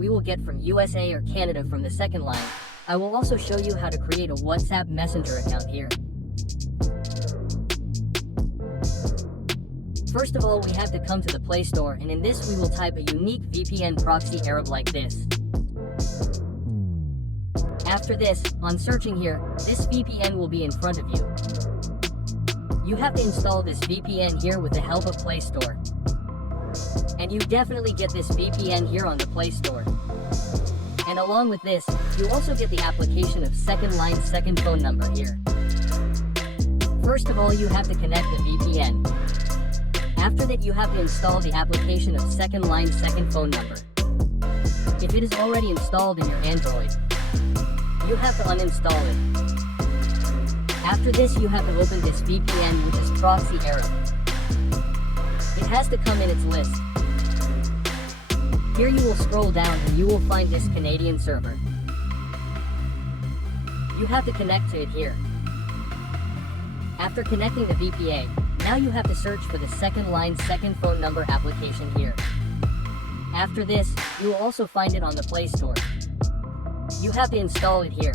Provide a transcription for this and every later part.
we will get from USA or Canada from the SecondLine, I will also show you how to create a WhatsApp Messenger account here. First of all, we have to come to the Play Store, and in this we will type a unique VPN proxy Arab like this. After this, on searching here, this VPN will be in front of you. You have to install this VPN here with the help of Play Store. And you definitely get this VPN here on the Play Store. And along with this, you also get the application of SecondLine second phone number here. First of all, you have to connect the VPN. After that, you have to install the application of SecondLine second phone number. If it is already installed in your Android, you have to uninstall it. After this, you have to open this VPN, which is proxy Arab. It has to come in its list. Here you will scroll down and you will find this Canadian server. You have to connect to it here. After connecting the VPN, now you have to search for the SecondLine second phone number application here. After this, you will also find it on the Play Store. You have to install it here.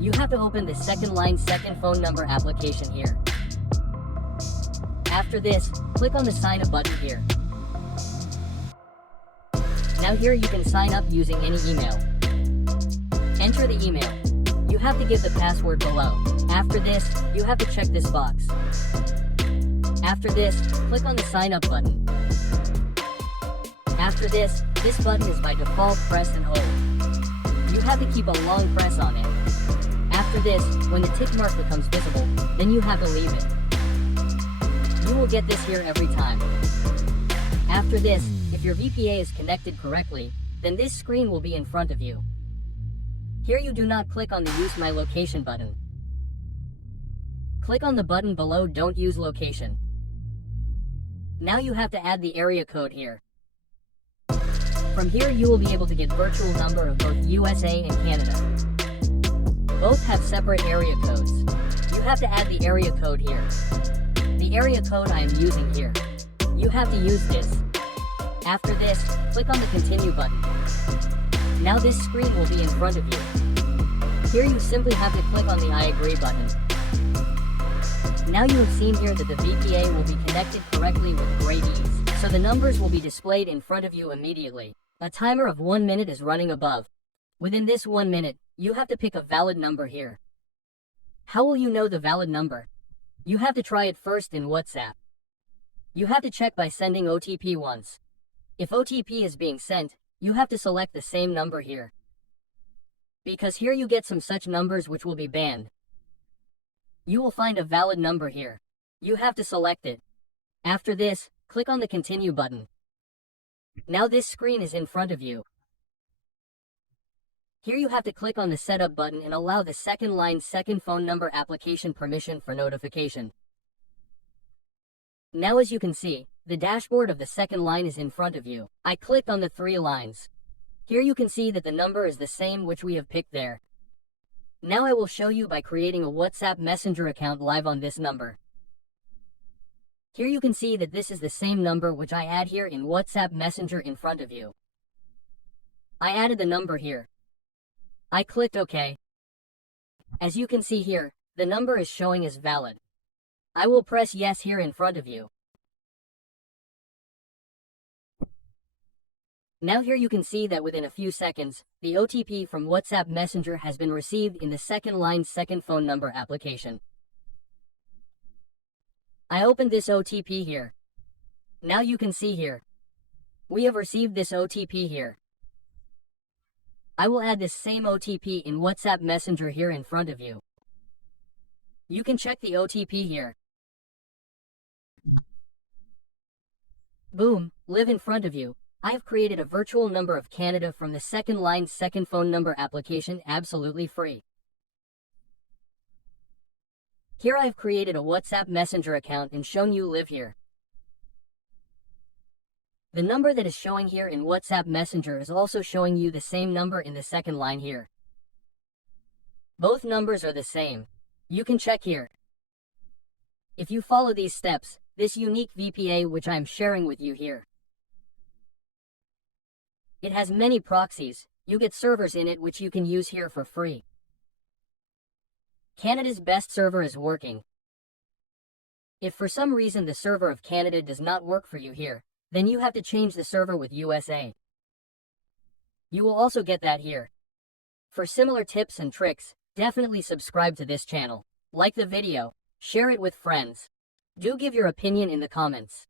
You have to open the SecondLine second phone number application here. After this, click on the sign up button here. Now here you can sign up using any email. Enter the email. You have to give the password below. After this, you have to check this box. After this, click on the sign up button. After this button is by default press and hold. You have to keep a long press on it. After this, when the tick mark becomes visible, then you have to leave it. You will get this here every time. After this, if your VPN is connected correctly, then this screen will be in front of you. Here you do not click on the Use My Location button. Click on the button below Don't Use Location. Now you have to add the area code here. From here you will be able to get virtual number of both USA and Canada. Both have separate area codes. You have to add the area code here. The area code I am using here. You have to use this. After this, click on the Continue button. Now this screen will be in front of you. Here you simply have to click on the I agree button. Now you have seen here that the VPN will be connected correctly with great ease, so the numbers will be displayed in front of you immediately. A timer of 1 minute is running above. Within this 1 minute, you have to pick a valid number here. How will you know the valid number? You have to try it first in WhatsApp. You have to check by sending OTP once. If OTP is being sent, you have to select the same number here. Because here you get some such numbers which will be banned. You will find a valid number here. You have to select it. After this, click on the Continue button. Now this screen is in front of you. Here you have to click on the Setup button and allow the SecondLine second phone number application permission for notification. Now as you can see, the dashboard of the SecondLine is in front of you. I clicked on the 3 lines. Here you can see that the number is the same which we have picked there. Now I will show you by creating a WhatsApp Messenger account live on this number. Here you can see that this is the same number which I add here in WhatsApp Messenger in front of you. I added the number here. I clicked OK. As you can see here, the number is showing as valid. I will press yes here in front of you. Now here you can see that within a few seconds, the OTP from WhatsApp Messenger has been received in the SecondLine second phone number application. I opened this OTP here. Now you can see here. We have received this OTP here. I will add this same OTP in WhatsApp Messenger here in front of you. You can check the OTP here. Boom, live in front of you. I have created a virtual number of Canada from the SecondLine second phone number application absolutely free. Here I have created a WhatsApp Messenger account and shown you live here. The number that is showing here in WhatsApp Messenger is also showing you the same number in the SecondLine here. Both numbers are the same. You can check here. If you follow these steps, this unique VPN which I am sharing with you here, It has many proxies. You get servers in it which you can use here for free. Canada's best server is working. If for some reason the server of Canada does not work for you here, then you have to change the server with USA. You will also get that here. For similar tips and tricks, definitely subscribe to this channel. Like the video, share it with friends. Do give your opinion in the comments.